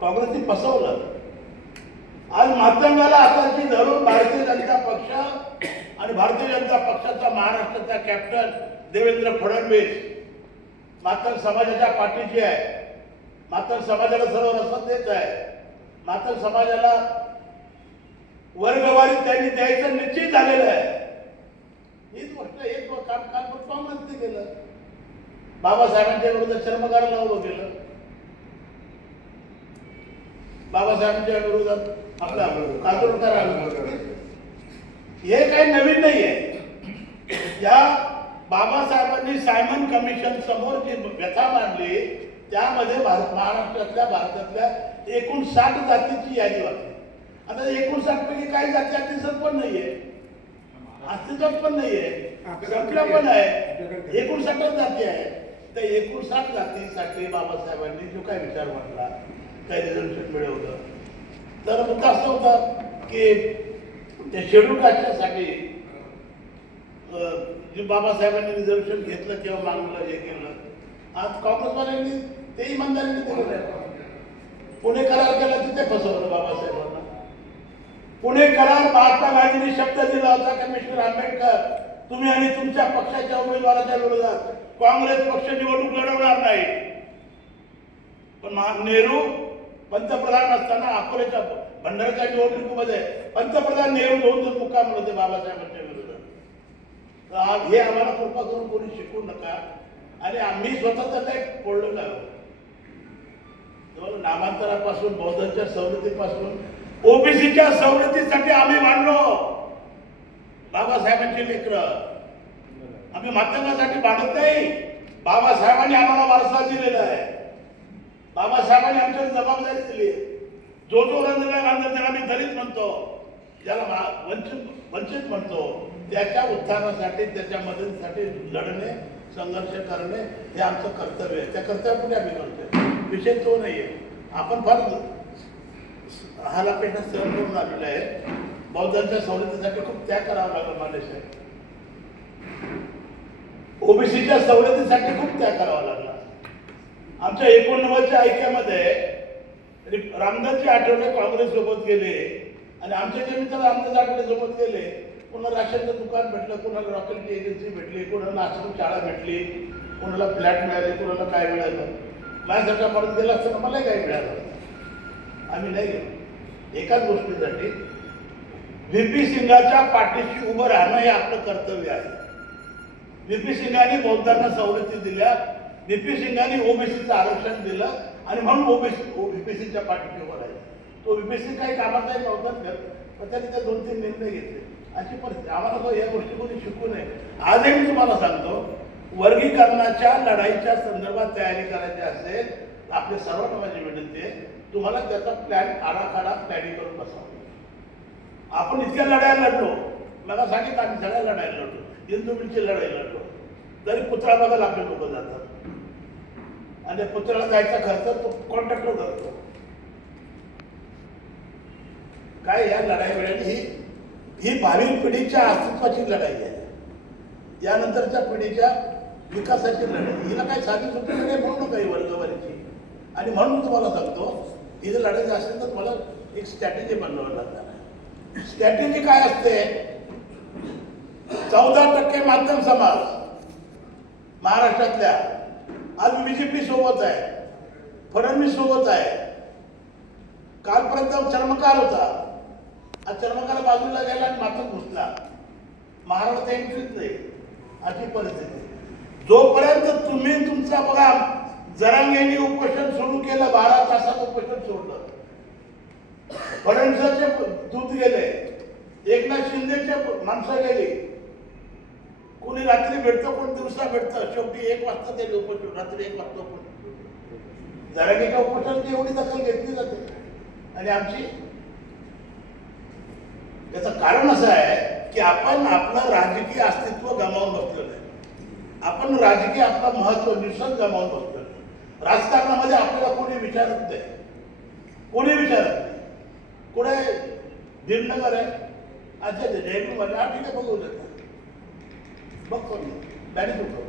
काँग्रेसने फसवलं. आज मातंगाला हाताशी धरून भारतीय जनता पक्ष आणि भारतीय जनता पक्षाचा महाराष्ट्राचा कॅप्टन देवेंद्र फडणवीस मातंग समाजाच्या पाठीशी आहे. मातंग समाजाला सर्व रसद देत आहे. मातंग समाजाला वर्गवारी त्यांनी द्यायचं निश्चित झालेलं आहे. हीच गोष्ट एक काम काँग्रेसने केलं. बाबासाहेबांच्या विरोधात चर्मकार लावलं गेलं. बाबासाहेबांच्या विरोधात आपला कातुरकार हे काही नवीन नाहीये. या बाबासाहेबांनी सायमन कमिशन समोर जी व्यथा मांडली त्यामध्ये भारतातल्या 59 जातीची यादी वाटते. आता 59 पैकी काही जाती दिसत पण नाहीये, अस्तित्वात पण नाहीये, संपल्या पण आहे. 59 जाती आहे. त्या 59 जातीसाठी बाबासाहेबांनी जो काय विचार मांडला, काही रिझर्वेशन मिळवलं, तर मुद्दा असा होता की त्या शेड्यूल कास्टसाठी जे बाबासाहेबांनी रिझर्वेशन घेतलं किंवा मागलं हे केलं, आज काँग्रेसवाल्यांनी ते इमानदारीने दिलेलं आहे. पुणे करार केला तिथे फसवलं बाबासाहेबांना. पुणे करार महात्मा गांधींनी शब्द दिला होता कमिशनर आंबेडकर, तुम्ही आणि तुमच्या पक्षाच्या उमेदवाराच्या विरोधात काँग्रेस पक्ष निवडणूक लढवणार नाही. पण नेहरू पंतप्रधान असताना अकोल्याच्या भंडाऱ्याच्या निवडणुकीमध्ये पंतप्रधान नेहरू दोन मुक्काम होते बाबासाहेबांच्या विरोधात. हे आम्हाला कृपा करून कोणी शिकवू नका. आणि आम्ही स्वतः त्याला एक फोडलेलं आहोत. नामांतरापासून बौद्धांच्या सवलतीपासून ओबीसीच्या सवलतीसाठी आम्ही मांडलो. बाबासाहेबांची लेकरं आम्ही माध्यमासाठी मांडत नाही. बाबासाहेबांनी आम्हाला वारसा दिलेला आहे. बाबासाहेबांनी आमच्यावर जबाबदारी दिली. जो रंजना गांधी आम्ही दलित म्हणतो, ज्याला वंचित म्हणतो, त्याच्या उत्थानासाठी त्याच्या मदतीसाठी लढणे, संघर्ष करणे हे आमचं कर्तव्य आहे. त्या कर्तव्यापुढे आम्ही करतोय. विषय तो नाहीये. आपण फार हालापेटा सहन करून आलेला आहे. बौद्धांच्या सवलतीसाठी खूप त्याग करावा लागला मालेसाहेब. ओबीसीच्या सवलतीसाठी खूप त्याग करावा लागला. आमच्या 89च्या ऐक्यामध्ये रामदासजी आठवले काँग्रेस सोबत गेले आणि आमचे जे मित्र रामदास आठवले सोबत गेले. कोणाला राशनचं दुकान भेटलं, कोणाला रॉकेलची एजन्सी भेटली, कोणाला आश्रम शाळा भेटली, कोणाला फ्लॅट मिळाले, कोणाला काय मिळालं. माझ्यासारखा परत गेला असताना मलाही काही मिळालं. आम्ही नाही गेलो. एकाच गोष्टीसाठी व्हीपी सिंगाच्या पाठीशी उभं राहणं हे आपलं कर्तव्य आहे. व्हीपी सिंगांनी बौद्धांना सवलती दिल्या, व्हीपी सिंगांनी ओबीसीचं आरक्षण दिलं आणि म्हणून व्हीपीसीच्या पाठीशी उभं राहिलं. तो व्हीपीसी काही कामाचाही नव्हताच करत, पण त्यांनी त्या 2-3 निर्णय घेतले. अशी परिस्थिती. आम्हाला तो या गोष्टी कोणी शिकू नये. आजही मी तुम्हाला सांगतो, वर्गीकरणाच्या लढाईच्या संदर्भात तयारी करायची असेल, आपल्या सर्वांना माझी विनंती आहे, तुम्हाला त्याचा आराखडा प्लॅनिंग करून बसावं. आपण इतक्या लढाया लढलो, मला सांगितलं आम्ही सगळ्या लढाया लढलो, हिंदू लढाई लढलो, तरी पुतळा बघायला आपले लोक जातात आणि पुतळ्याला जायचा खर्च तो कॉन्ट्रॅक्टर करतो. काय या लढाई वेळेला ही भावी पिढीच्या अस्तित्वाची लढाई आहे. यानंतरच्या पिढीच्या विकासाची लढाई. हिला काही साधी सुट्टी लढाई म्हणू नका ही वर्गवारीची. आणि म्हणून तुम्हाला सांगतो, ही जर लढायची असेल तर मला एक स्ट्रॅटेजी बनवावी लागणार आहे. स्ट्रॅटेजी काय असते? 14% माध्यम समाज महाराष्ट्रातल्या आज बीजेपी सोबत आहे, फडणवीस सोबत आहे. कालपर्यंत चर्मकार होता, आज चर्मकार बाजूला गेला आणि मात्र घुसला. महाराष्ट्रात एंट्रीच नाही. अशी परिस्थिती. जोपर्यंत तुम्ही तुमचा बघा, जरांगेंनी उपोषण सुरू केलं, 12 तासात उपोषण सोडलं. फडणवीसाचे दूत गेले, एकनाथ शिंदेचे माणसं गेली. कोणी रात्री भेटतं, कोणी दिवसा भेटतं. शेवटी 1 वाजता ते उपोषण, रात्री 1 वाजता उपोषण. जरांगेच्या उपोषणाची एवढी दखल घेतली जाते. आणि आमची याचं कारण असं आहे की आपण आपलं राजकीय अस्तित्व गमावून बसलेलं आहे. आपण राजकीय आपलं महत्व निश्चित गमावून बसलेलं आहे. राजकारणामध्ये आपल्याला कोणी विचारत नाही, कोणी विचारत नाही. कुठे भीमनगर आहे, अच्छा जयपूरमध्ये, हा ठीक आहे, बघू देतात. बघतो मॅनेज होतो.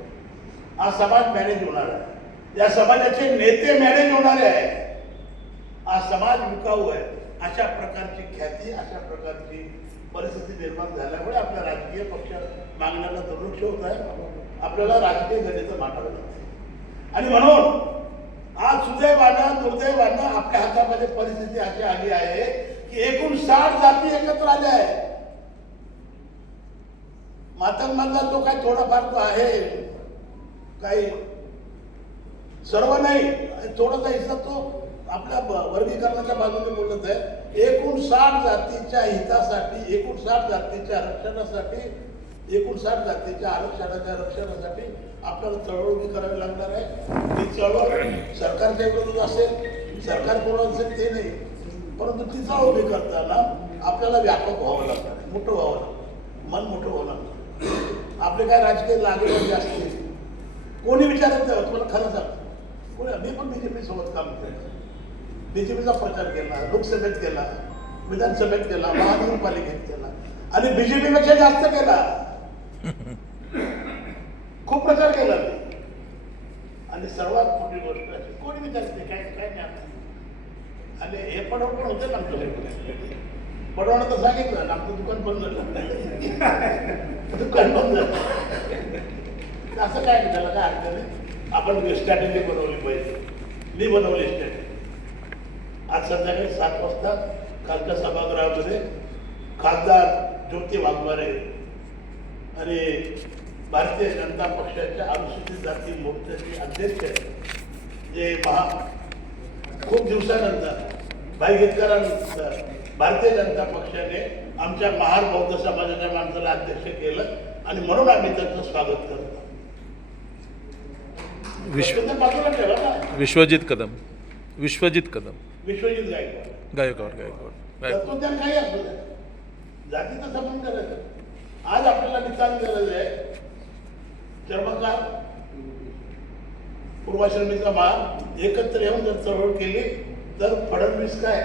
हा समाज मॅनेज होणार आहे. या समाजाचे नेते मॅनेज होणारे आहेत. हा समाज विकाऊ आहे. अशा प्रकारची ख्याती, अशा प्रकारची परिस्थिती निर्माण झाल्यामुळे आपल्या राजकीय पक्ष मागण्याला दुर्लक्ष होत आहे. आपल्याला राजकीय गणितं मांडावं लागते. आणि म्हणून आज सुदैवानं दुर्दैवानं आपल्या हातामध्ये परिस्थिती अशी आली आहे की एकूण 60 जाती एकत्र आल्या आहेत. मातंगमधला तो काही थोडाफार तो आहे, काही सर्व नाही, थोडासा हिस्सा तो आपल्या वर्गीकरणाच्या बाजूने बोलत आहे. एकूण 60 जातीच्या हितासाठी, एकूण 60 जातीच्या आरक्षणासाठी, एकूण 60 जातीच्या आरक्षणाच्या रक्षणासाठी आपल्याला चळवळ उभी करावी लागणार आहे. ती चळवळ सरकारच्या विरोधात असेल, सरकार कोणाचं असेल ते नाही, परंतु ती चळवळ उभी करताना आपल्याला व्यापक व्हावं लागणार आहे, मोठं व्हावं लागतं, मन मोठं व्हावं लागतं. आपले काय राजकीय लागेबाजी असते, कोणी विचारत नाही. तुम्हाला खरं सांगतो, कोणी मी पण बीजेपी सोबत काम केलं, बीजेपीचा प्रचार केला, लोकसभेत केला, विधानसभेत केला, महानगरपालिकेत केला आणि बीजेपी पेक्षा जास्त केला. खूप प्रचार केला मी. आणि सर्वात मोठी गोष्ट अशी कोणी विचारते काय काय नाही. आणि हे पडवण पण होतं ना आमचं, पडवणं तर सांगितलं ना, आमचं दुकान बंद झालं, दुकान बंद झालं. असं काय नाही, त्याला काय अर्थ नाही. आपण स्ट्रॅटेजी बनवली पाहिजे. मी बनवली स्ट्रॅटेजी. आज संध्याकाळी 7 वाजता खालच्या सभागृहामध्ये खासदार ज्योती वाघमारे आणि भारतीय जनता पक्षाच्या अनुसूचित जाती मोर्चाचे अध्यक्ष जे खूप दिवसानंतर भाईगीतकरांनंतर भारतीय जनता पक्षाने आमच्या महार बौद्ध समाजाच्या माणसाला अध्यक्ष केलं आणि म्हणून आम्ही त्यांचं स्वागत करतो. बाजूला ठेवा ना. विश्वजित कदम विश्वजित गायकवाड तत्वज्ञान काही असू द्या, जातीचा संबंध करायचा. आज आपल्याला निदान गरज आहे. चर्मकार पूर्वाश्रमीचा मान एकत्र येऊन जर चळवळ केली तर फडणवीस काय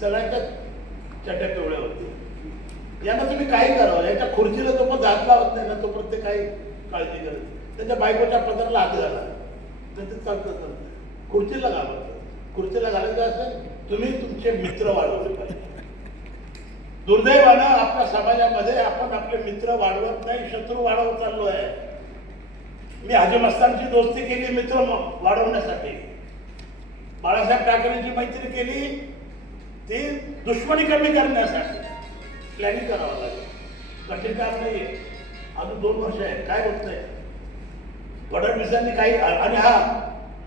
सगळ्यांच्या चट्या पिवळ्या होती. यांना तुम्ही काही करावं, याच्या खुर्चीला तो पण हात लावत नाही ना, तो प्रत्येक काही काळजी करत. त्याच्या बायकोच्या पदराला हात घाला, तर ते चालतं. खुर्चीला घालवतं. खुर्चीला घालायचं असेल तुम्ही तुमचे मित्र वाढवले पाहिजे. दुर्दैवानं आपल्या समाजामध्ये आपण आपले मित्र वाढवत नाही, शत्रू वाढवत चाललो आहे. मी हाजी मस्तानची दोस्ती केली मित्र वाढवण्यासाठी. बाळासाहेब ठाकरेंची मैत्री केली ती दुश्मनी कमी करण्यासाठी. प्लॅनिंग करावं लागेल. कठीण काम नाहीये. अजून 2 वर्ष आहे, काय होत नाही. फडणवीसांनी काही आणि हा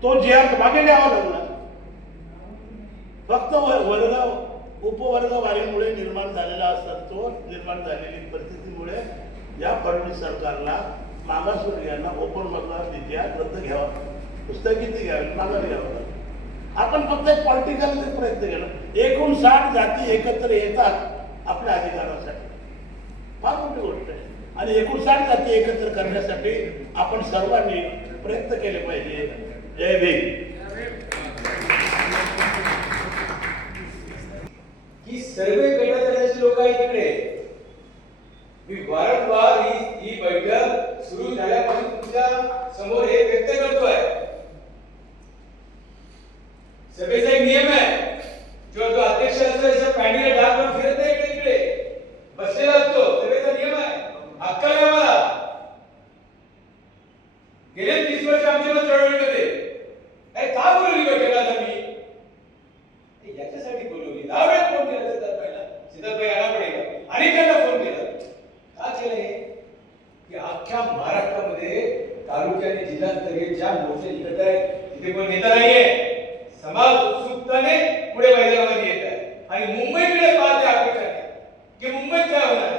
तो जी मागे घ्यावा लागला. फक्त उपवर्ग वारीमुळे निर्माण झालेला असंतोष, निर्माण झालेली परिस्थितीमुळे या फडणवीस सरकारला मागासवर्गीयांना ओपन मधला निधी रद्द घ्यावा, स्थगिती घ्यावी, माघारी घ्यावं. आपण फक्त एक पॉलिटिकल प्रयत्न केला. एकूण 60 जाती एकत्र येतात आपल्या अधिकारासाठी, फार मोठी गोष्ट आहे. आणि एकूण 60 जाती एकत्र करण्यासाठी आपण सर्वांनी प्रयत्न केले पाहिजे. जय भीम. की सर्वे करण्याचे लोक आहेत तिकडे. मी वारंवार ही बैठक सुरू झाल्यापासून तुमच्या समोर हे व्यक्त करतोय. सभेचा एक नियम आहे, जो अध्यक्ष असतो पॅडीला डाग करून फिरत नाही इकडे बसलेला असतो. सभेचा नियम आहे, हक्क आहे आम्हाला. गेले 30 वर्ष आमच्या चळवळीमध्ये का बोलवली बैठक आज आम्ही? याच्यासाठी बोलवली. 10 वेळा फोन केला सिद्धार्थभाई आला पडेल अनेकांना फोन केला. का केलंय की अख्ख्या महाराष्ट्रामध्ये तालुक्या आणि जिल्हास्तरीय ज्या मोर्चे निघत आहेत तिथे कोण नेता नाहीये. समाज उत्सुकताने पुढे मैदानामध्ये येत आहे आणि मुंबईकडे पाहते अपेक्षाने की मुंबईत काय होणार आहे.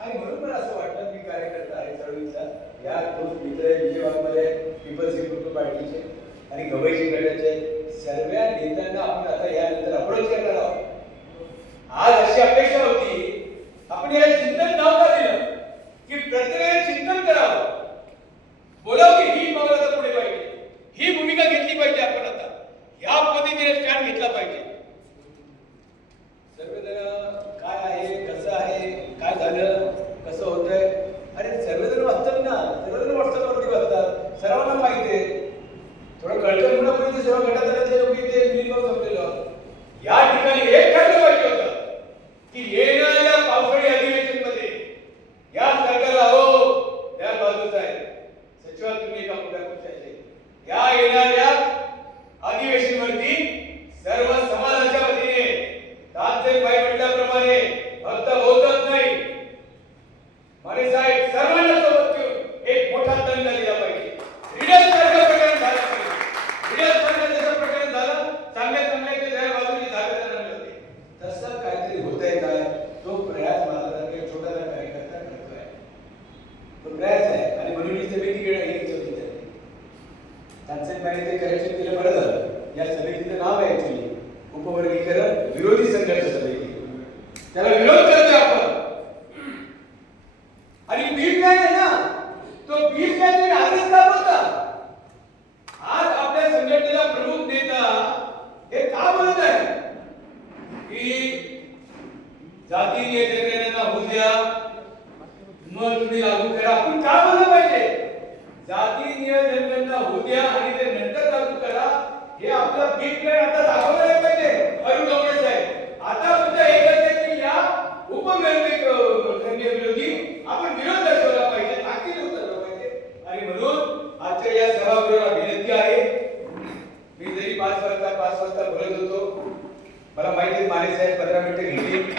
आणि म्हणून मला असं वाटतं मी कार्यकर्ता आहे चळवळीचा. या 2 मित्र आहे विजयवाडमध्ये पीपल्स रिपब्लिकन पार्टीचे आणि गवईजी गटाचे सर्व नेत्यांना आपण आता यानंतर अप्रोच करणार आहोत. आज अशी अपेक्षा होती, आपण याला चिंतन नाव का दिलं की प्रत्येकाने चिंतन करावं, बोलावं की ही बाब आता पुढे पाहिजे, ही भूमिका घेतली पाहिजे. आपण आता या पद्धतीने स्टँड घेतला पाहिजे. सर्वजण काय आहे, कसं आहे, काय झालं, कसं होतंय, अरे सर्वजण वाटतं महत्वाचं आहे. सचिवात तुम्ही एका मोठ्या पक्षाचे या येणाऱ्या अधिवेशनावरती सर्व समाजाच्या वतीने तात्याबाई म्हटल्याप्रमाणे फक्त बोलतच नाही, माने साहेब सर्वांना सोबत घेऊन एक मोठा दंड दिला पाहिजे. रिडल सारखं प्रकरण झालं पाहिजे. रिडल सारखं जसं प्रकरण झालं, चांगल्या चांगल्या त्या बाजूची जागा होते, तसं काहीतरी होतंय काय, तो प्रयास माझा छोटासा कार्यकर्ता करतोय. तो प्रयास आहे आणि म्हणून ही समिती घेण्याची तानसेनबाईंनी ते करेक्शन केलं, बरं झालं. या समितीचं नाव आहे ऍक्च्युअली उपवर्गीकरण विरोधी संघर्ष समिती. त्याला विरोध करतोय आपण. आणि बीड काय आहे ना, तो बीड काय तुम्ही आधीच दाखवता. आज आपल्या संघटनेचा प्रमुख नेता हे का बोलत आहे की जातीय जनगणना होऊ द्या, मग तुम्ही लागू करा. आपण का बोललं पाहिजे? जातीय जनगणना होऊ द्या आणि ते नंतर लागू करा, हे आपला बीड प्लॅन आता दाखवलं नाही पाहिजे. अरुण डोंगरे साहेब, आता तुमचं एकच आहे की या विरोधी आपण विरोध दर्शवला पाहिजे, ताकीद उतरला पाहिजे. आणि म्हणून आजच्या या सभागृहाला विनंती आहे. मी जरी 5 वाजता बोलत होतो, मला माहिती आहे माने साहेब 15 मिनिटं घेतली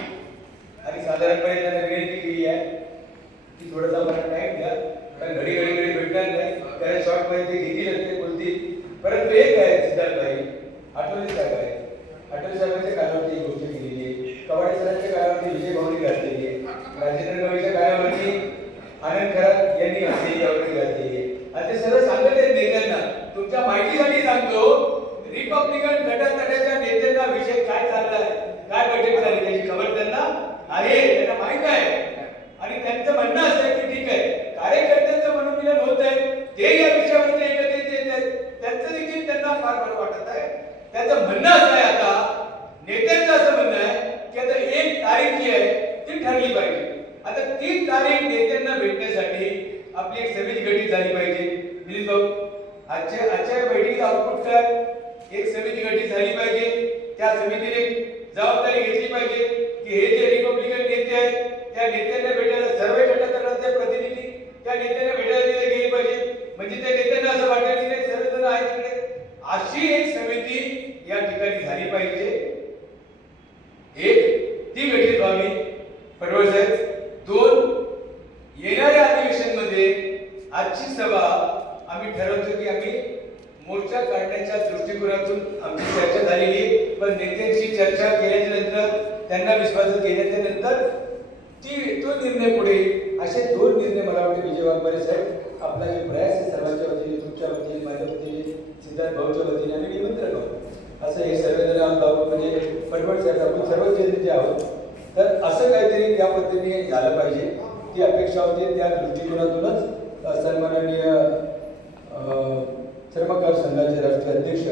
आणि साधारणपणे त्यांना विनंती केली आहे की थोडासा मला टाइम द्या, कारण घडी भेटणार नाही, कारण शॉर्ट मध्ये ते घेतील ते बोलतील. परंतु एक आहे सिद्धार्थभाई, आठवले साहेब आहे, आठवले साहेबांच्या काळावरती ही गोष्ट केलेली आहे, कवाडे सरांच्या काळावरती विजय भाऊनी घातलेली आहे, राजेंद्र कवीच्या काळावरती आनंद खरात यांनी यावरती घातलेली आहे. आणि ते सर्व सांगत आहेत नेत्यांना. तुमच्या माहितीसाठी सांगतो, रिपब्लिकन गटातटाच्या नेत्यांना विषय काय चाललाय, काय बैठक झाली त्याची खबर त्यांना आहे, त्यांना माहित आहे. आणि त्यांचं म्हणणं असं आहे की ठीक आहे, कार्यकर्त्यांचं मनोमिलन होत आहे, ते या विषयावरती एकत्रित येत आहेत, त्यांचं देखील त्यांना फार बरं वाटत आहे. त्याचं म्हणणं असं आहे, आता नेत्यांचं असं म्हणणं आहे की आता 1 तारीख जी आहे ती ठरली पाहिजे. आता 3 तारीख नेत्यांना भेटण्यासाठी आपली एक समिती गठीत झाली पाहिजे. दिलीप भाऊ, आजच्या बैठकीचा आउटपुट काय? एक समिती गठीत झाली पाहिजे. त्या समितीने जबाबदारी घेतली पाहिजे की हे जे रिपब्लिकन नेते आहेत त्या नेत्यांना भेटायला सर्व गटातटाचे प्रतिनिधी त्या नेत्यांना भेटायला तिथे गेले पाहिजे. म्हणजे त्या नेत्यांना असं वाटेल की नाही सर्वजण आहेत तिकडे. अशी एक समिती या ठिकाणी झाली पाहिजे. एक ती गठीत व्हावी पडवळ साहेब. 2 येणाऱ्या अधिवेशन मध्ये आजची सभा आम्ही ठरवतो की आम्ही मोर्चा काढण्याच्या दृष्टिकोनातून आमची चर्चा झालेली, पण नेत्यांशी चर्चा केल्याच्या नंतर त्यांना विश्वासात घेण्याच्या नंतर तो निर्णय पुढे. असे 2 निर्णय मला वाटते विजय वाघमारे साहेब आपला हे प्रयास आहे सर्वांच्या वतीने, तुमच्या वतीने, माझ्या वतीने, सिद्धार्थ भाऊच्या वतीने आम्ही निमंत्रण आहोत. असं हे सर्वजण आहोत, म्हणजे पटवळ साहेब आपण सर्वच जे आहोत. तर असं काहीतरी त्या पद्धतीने झालं पाहिजे, ती अपेक्षा होती. त्या दृष्टिकोनातूनच सन्माननीय चर्मकार संघाचे राष्ट्रीय अध्यक्ष